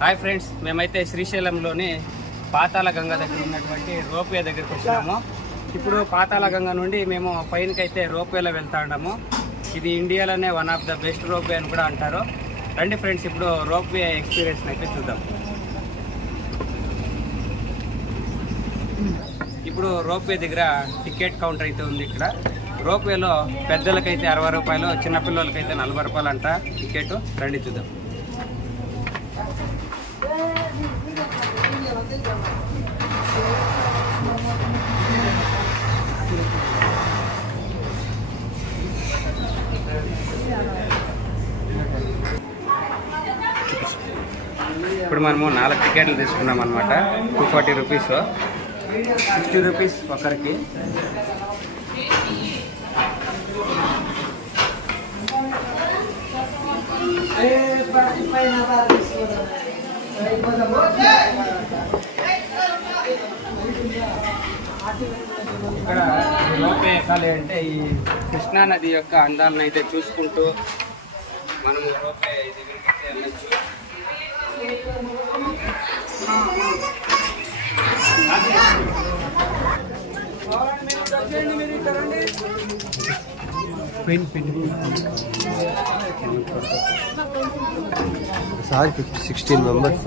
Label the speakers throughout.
Speaker 1: Hi friends మేమైతే శ్రీశైలంలోని పాతాళ గంగ దగ్గర ఉన్నటువంటి రోప్వే దగ్గరికి వచ్చినాము. ఇప్పుడు పాతాల గంగ నుండి మేము పైనకైతే రోప్వేలో వెళ్తా ఉన్నాము. ఇది ఇండియాలోనే one of the best ropeway అని కూడా అంటారు. రండి ఫ్రెండ్స్ ఇప్పుడు రోప్వే ఎక్స్పీరియన్స్ అయితే చూద్దాం. ఇప్పుడు రోప్వే దగ్గర టికెట్ కౌంటర్ అయితే ఉంది ఇక్కడ. రోప్వేలో పెద్దలకైతే అరవై రూపాయలు చిన్నపిల్లలకైతే నలభై రూపాయలు అంట టికెట్. రండి చూద్దాం. ఇప్పుడు మనము నాలుగు టికెట్లు తీసుకున్నాం అనమాట two forty rupees sixty rupees ఒకరికి. ఇక్కడ లోపే ఎక్కాలి అంటే ఈ కృష్ణా నది యొక్క అందాలను అయితే చూసుకుంటూ మనము రోపే దగ్గరికి అయితే వెళ్ళచ్చు. పెన్ పెన్
Speaker 2: సార్ ఫిఫ్టీ సిక్స్టీన్ మెంబర్స్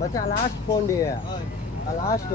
Speaker 2: బచ్చా లాస్ట్ పోండి ఆ లాస్ట్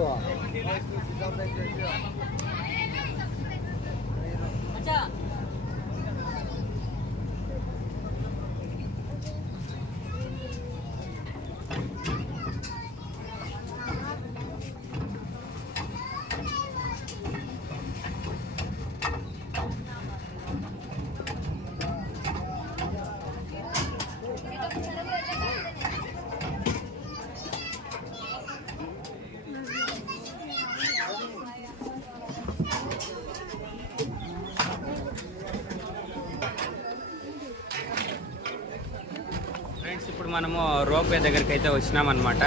Speaker 1: ఫ్రెండ్స్ ఇప్పుడు మనము రోప్వే దగ్గరికి అయితే వచ్చినామన్నమాట.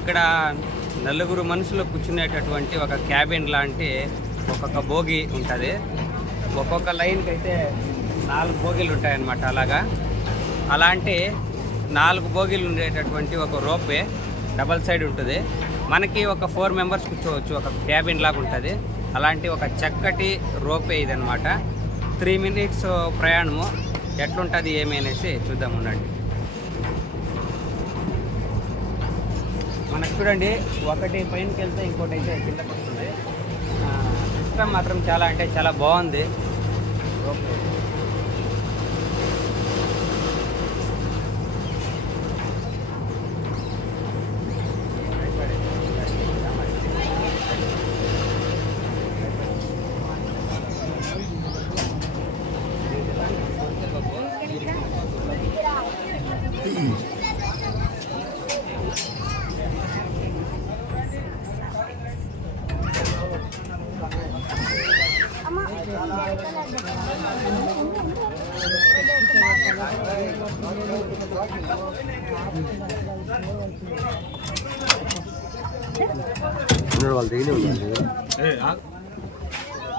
Speaker 1: ఇక్కడ నలుగురు మనుషులు కూర్చునేటటువంటి ఒక క్యాబిన్ లాంటి ఒక్కొక్క బోగి ఉంటుంది. ఒక్కొక్క లైన్కి అయితే నాలుగు బోగీలు ఉంటాయన్నమాట అలాగా. అలాంటి నాలుగు బోగీలు ఉండేటటువంటి ఒక రోప్వే డబల్ సైడ్ ఉంటుంది. మనకి ఒక ఫోర్ మెంబర్స్ కూర్చోవచ్చు ఒక క్యాబిన్ లాగా ఉంటుంది. అలాంటి ఒక చక్కటి రోపే ఇదనమాట త్రీ మినిట్స్ ప్రయాణము ఎట్లుంటుంది ఏమి అనేసి చూద్దాం ఉండండి. మనకు చూడండి ఒకటి పైనకి వెళ్తే ఇంకోటి అయితే కిందకి వస్తుంది సిస్టమ్ మాత్రం చాలా అంటే చాలా బాగుంది. ఓకే.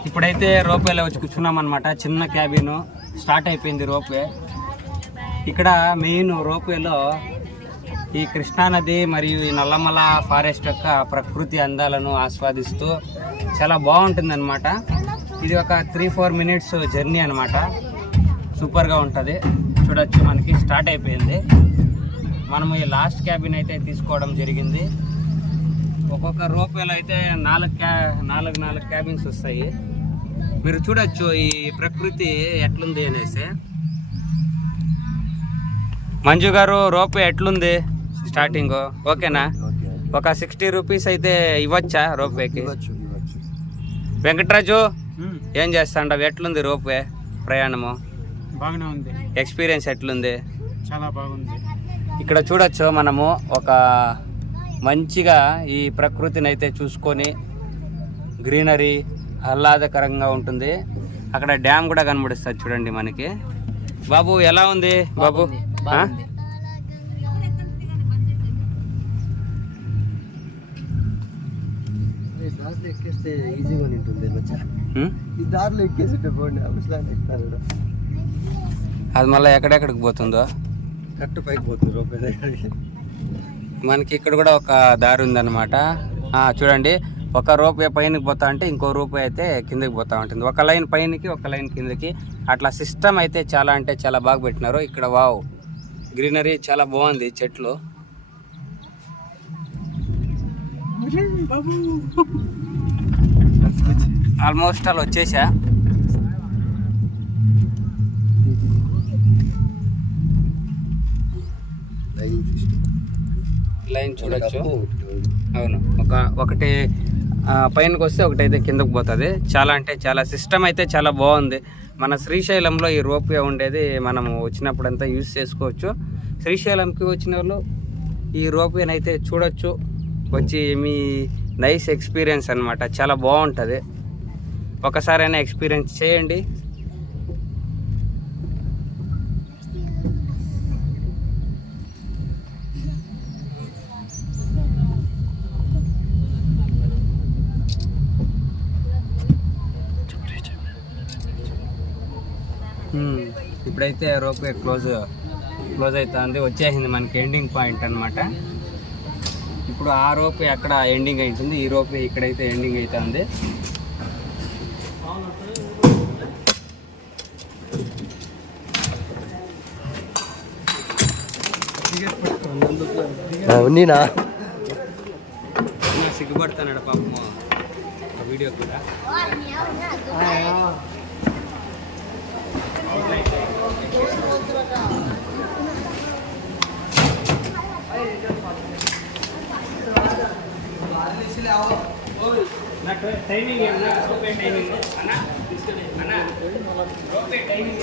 Speaker 1: ఇప్పుడైతే రోపేలో వచ్చి కూర్చున్నాం అనమాట చిన్న క్యాబిన్ స్టార్ట్ అయిపోయింది రోప్వే. ఇక్కడ మెయిన్ రోప్వేలో ఈ కృష్ణానది మరియు ఈ నల్లమల ఫారెస్ట్ యొక్క ప్రకృతి అందాలను ఆస్వాదిస్తూ చాలా బాగుంటుందనమాట ఇది ఒక త్రీ ఫోర్ మినిట్స్ జర్నీ అనమాట సూపర్గా ఉంటుంది. చూడొచ్చు మనకి స్టార్ట్ అయిపోయింది. మనము ఈ లాస్ట్ క్యాబిన్ అయితే తీసుకోవడం జరిగింది. ఒక్కొక్క రోప్వేలో అయితే నాలుగు క్యా నాలుగు నాలుగు క్యాబిన్స్ వస్తాయి. మీరు చూడొచ్చు ఈ ప్రకృతి ఎట్లుంది అనేసి. మంజు గారు రోపే ఎట్లుంది స్టార్టింగ్ ఓకేనా?
Speaker 2: ఓకే
Speaker 1: ఒక సిక్స్టీ రూపీస్ అయితే ఇవ్వచ్చా
Speaker 2: ఇవ్వచ్చు.
Speaker 1: వెంకట్రాజు ఏం చేస్తాండవు ఎట్లుంది రోప్వే ప్రయాణము?
Speaker 3: బాగానే ఉంది.
Speaker 1: ఎక్స్పీరియన్స్ ఎట్లుంది?
Speaker 3: చాలా బాగుంది.
Speaker 1: ఇక్కడ చూడొచ్చు మనము ఒక మంచిగా ఈ ప్రకృతిని అయితే చూసుకొని గ్రీనరీ ఆహ్లాదకరంగా ఉంటుంది. అక్కడ డ్యామ్ కూడా కనబడిస్తుంది చూడండి మనకి. బాబు ఎలా ఉంది బాబు?
Speaker 2: దారిలో ఎక్కేస్తే ఈజీగా ఉంటుంది? ఈ దారిలో ఎక్కేసి పోండి అవసరాన్ని ఎక్కుతారు
Speaker 1: అది మళ్ళీ ఎక్కడెక్కడికి పోతుందో?
Speaker 2: కరెక్ట్ పైకి పోతుంది దగ్గరికి
Speaker 1: మనకి ఇక్కడ కూడా ఒక దారి ఉందన్నమాట. చూడండి. ఒక రూపాయి పైనకి పోతా అంటే ఇంకో రూపాయి అయితే కిందకి పోతా ఉంటుంది. ఒక లైన్ పైనకి ఒక లైన్ కిందకి. అట్లా సిస్టమ్ అయితే చాలా అంటే చాలా బాగా పెట్టినారు. ఇక్కడ వావ్. గ్రీనరీ చాలా బాగుంది చెట్లు. ఆల్మోస్ట్ అలా వచ్చేసా.
Speaker 2: లైన్
Speaker 1: చూడొచ్చు. అవును. ఒక ఒకటి పైనకి వస్తే ఒకటి అయితే కిందకు పోతుంది. చాలా అంటే చాలా సిస్టమ్ అయితే చాలా బాగుంది. మన శ్రీశైలంలో ఈ రోప్వే ఉండేది మనము వచ్చినప్పుడంతా యూజ్ చేసుకోవచ్చు. శ్రీశైలంకి వచ్చిన వాళ్ళు ఈ రోప్వేనైతే చూడొచ్చు. వచ్చి మీ నైస్ ఎక్స్పీరియన్స్ అన్నమాట. చాలా బాగుంటుంది. ఒకసారైనా ఎక్స్పీరియన్స్ చేయండి. ఇప్పుడైతే రోప్వే క్లోజ్ క్లోజ్ అవుతుంది. వచ్చేసింది మనకి ఎండింగ్ పాయింట్ అనమాట ఇప్పుడు ఆ రోప్వే అక్కడ ఎండింగ్ అవుతుంది ఈ రోప్వే ఇక్కడైతే ఎండింగ్ అవుతుంది
Speaker 2: ఉన్నీనా?
Speaker 1: పాపము ఆ వీడియో కూడా. నాకు టైమింగ్ ఏమన్నా రోపే టైమింగ్ అన్నా అన్నా రోపే టైమింగ్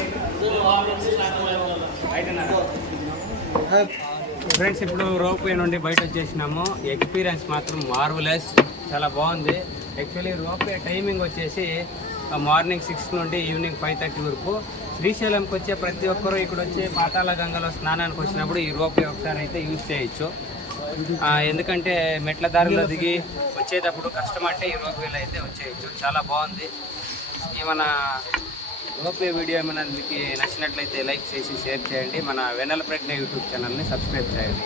Speaker 1: ఫ్రెండ్స్ ఇప్పుడు రోప్వే నుండి బయట వచ్చేసినాము. ఎక్స్పీరియన్స్ మాత్రం మార్వలెస్ చాలా బాగుంది. యాక్చువల్లీ రోప్వే టైమింగ్ వచ్చేసి మార్నింగ్ సిక్స్ నుండి ఈవినింగ్ ఫైవ్ థర్టీ వరకు. శ్రీశైలంకి వచ్చే ప్రతి ఒక్కరూ ఇక్కడ వచ్చి పాతాళ గంగలో స్నానానికి వచ్చినప్పుడు ఈ రోప్వే ఒకసారి అయితే యూజ్ చేయొచ్చు. ఎందుకంటే మెట్ల దారిలో దిగి వచ్చేటప్పుడు కష్టం అంటే ఈ రోప్వేలో అయితే వచ్చేయచ్చు. చాలా బాగుంది. ఏమైనా రోప్వే వీడియో ఏమైనా మీకు నచ్చినట్లయితే లైక్ చేసి షేర్ చేయండి. మన వెన్నెల ప్రజ్ఞ యూట్యూబ్ ఛానల్ని సబ్స్క్రైబ్ చేయండి.